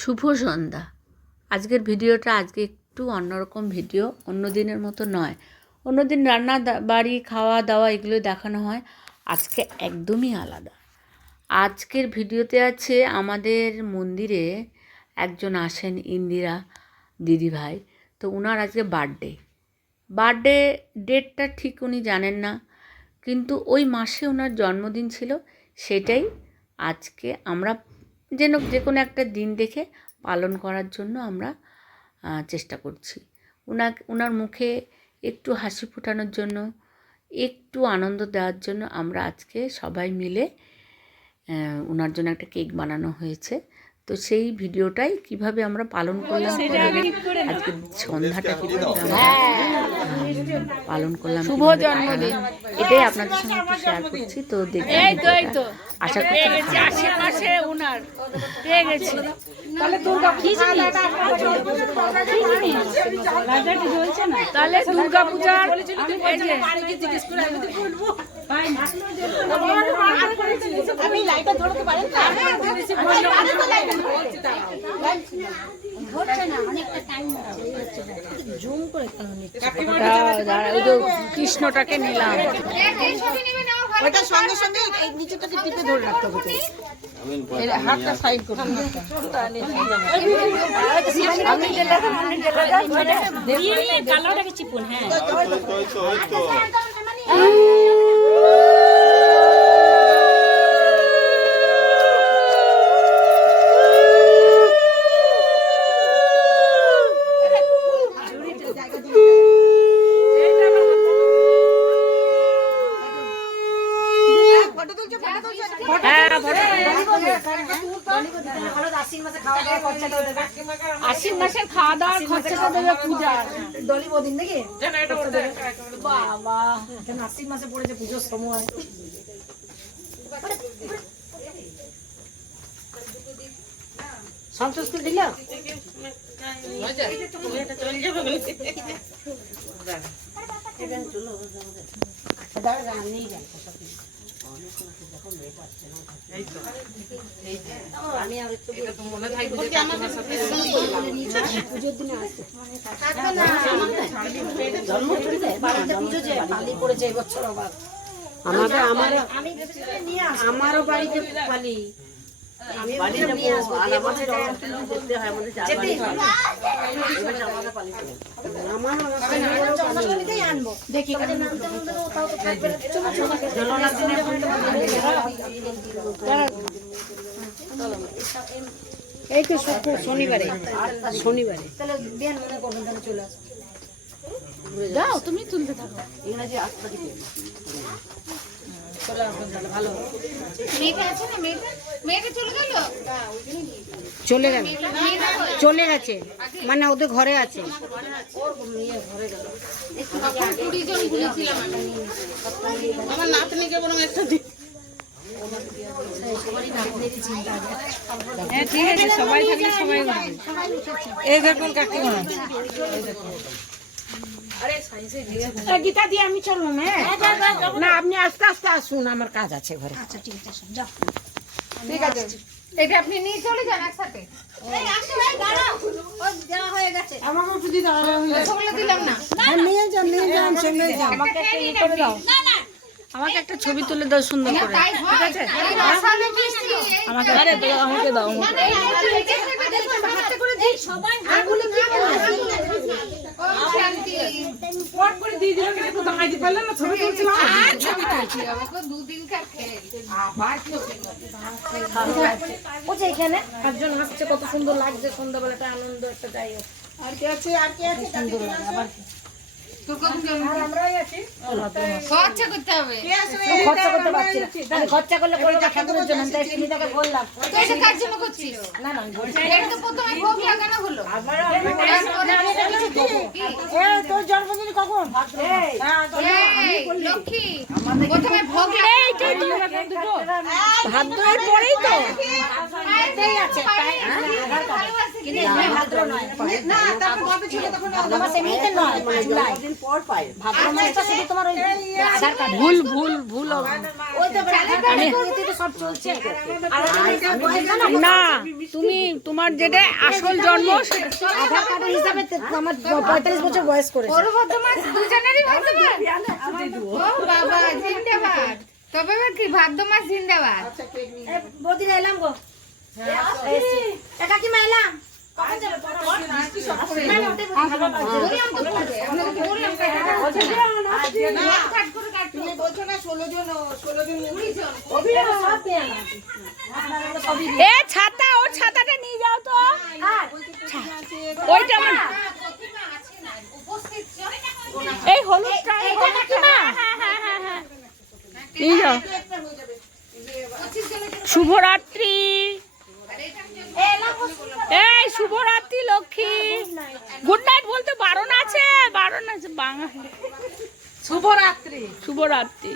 শুভ সন্ধ্যা। আজকের ভিডিওটা একটু অন্যরকম ভিডিও, অন্য দিনের মতো নয়। অন্য দিন রান্না বাড়ি, খাওয়া দাওয়া এগুলো দেখানো হয়, আজকে একদমই আলাদা। আজকের ভিডিওতে আছে আমাদের মন্দিরে একজন আসেন, ইন্দিরা দিদিভাই। তো ওনার আজকে বার্থডে ডেটটা ঠিক উনি জানেন না, কিন্তু ওই মাসে ওনার জন্মদিন ছিল। সেটাই আজকে আমরা যে কোনো একটা দিন দেখে পালন করার জন্য আমরা চেষ্টা করছি। ওনার মুখে একটু হাসি ফোটানোর জন্য, একটু আনন্দ দেওয়ার জন্য আমরা আজকে সবাই মিলে ওনার জন্য একটা কেক বানানো হয়েছে। তো সেই ভিডিওটাই কিভাবে আমরা পালন করলাম, আজকে সন্ধ্যাটা কীভাবে আমরা পালন করলাম, শুভ জন্মদিন, এটাই আপনাদের সঙ্গে একটু শেয়ার করছি। তো দেখুন, আশা করছি আশেপাশে ওনার পেয়ে গেছি। তাহলে দুর্গা পূজার আমি লাইটটা ধরতে পারেন কৃষ্ণটাকে নিলাম, ওইটা সঙ্গে সঙ্গে এই নিচেটাকে টিপে ধরে রাখতে হবে, হাতটা সাইড করতে হবে। কালোটাকে চিপুন। হ্যাঁ, আশ্বিন মাসের খাওয়া দাওয়ার খরচাটা দেবে পূজা দলি বদিন নাকি বাবা, আশ্বিন মাসে পড়েছে পুজোর সময়। সন্তুষ্ট দিল নিয়ে যান। আমারও বাড়িতে পালি, দেখি এই তো শনিবারে তাহলে বিয়ান মনে করবেন, তাহলে চলে আসো। যাও, তুমি তুলতে থাকো। ইংরেজি 8 তারিখে চলে আসবেন, তাহলে ভালো। মেয়েটা আছে না, মেয়েটা চলে গেছে মানে ওদের ঘরে আছে। আমার নাতনিকে বরং একটা দিন। হ্যাঁ, ঠিক আছে, সবাই থাকলে সবাই ঘুরবে। এই দেখুন কাকিমা, গীতা দিয়ে আমি চললাম। হ্যাঁ না, আপনি আস্তে আস্তে আসুন, আমার কাজ আছে ঘরে। আচ্ছা ঠিক আছে, যাও। ঠিক আছে, এটা আপনি নিয়ে চলে যান একসাথে। আমাকে একটু দিতে দিলাম না, নিয়ে যান সঙ্গে যান। আমাকে একটা ইয়ে করে দাও, আমাকে একটা ছবি তুলে দাও সুন্দর করে, ঠিক আছে? আমাকে দাও। এখানে একজন হাসছে, কত সুন্দর লাগছে, সন্ধ্যাবেলাটা আনন্দ একটা। যাই হোক, আর কি আছে সুন্দর লাগে। আবার খরচা করতে হবে, খরচা করলে ঠাকুরের জন্য বললাম। কার জন্য করছিস? না না, প্রথমে ভোগ লাগানো হলো। তোর জন্মদিন কখন? লক্ষ্মী, প্রথমে ভোগ ভাদ্রের পরেই তো। আছে তাই আধার কার্ড কিন্তু এটা ভাদ্র নয় না তখন গল্প ছিল তখন আমার এমনিতে নয় জুলাই দিন পর পাই ভাদ্র মাসটা শুধু তোমার ওই আধার কার্ড ভুল ওই তো আধার তো সব চলছে না তুমি তোমার যেটা আসল জন্ম আধার কার্ড হিসাবে আমার 45 বছর বয়স করেছে ওর ভাদ্র মাস দুজনেরই ভাদ্র মাস ও বাবা জিন্দাবাদ তবে কি ভাদ্র মাস জিন্দাবাদ বদি এলাম গো টাকা কি মাইলাম এ ছাতা ওর ছাতাটা নিয়ে যাও তো ওইটা এই হলুদটা নিয়ে যাও শুভরাত্রি এই শুভরাত্রি লক্ষ্মী গুড নাইট বলতে বারণ আছে বাঙালি শুভরাত্রি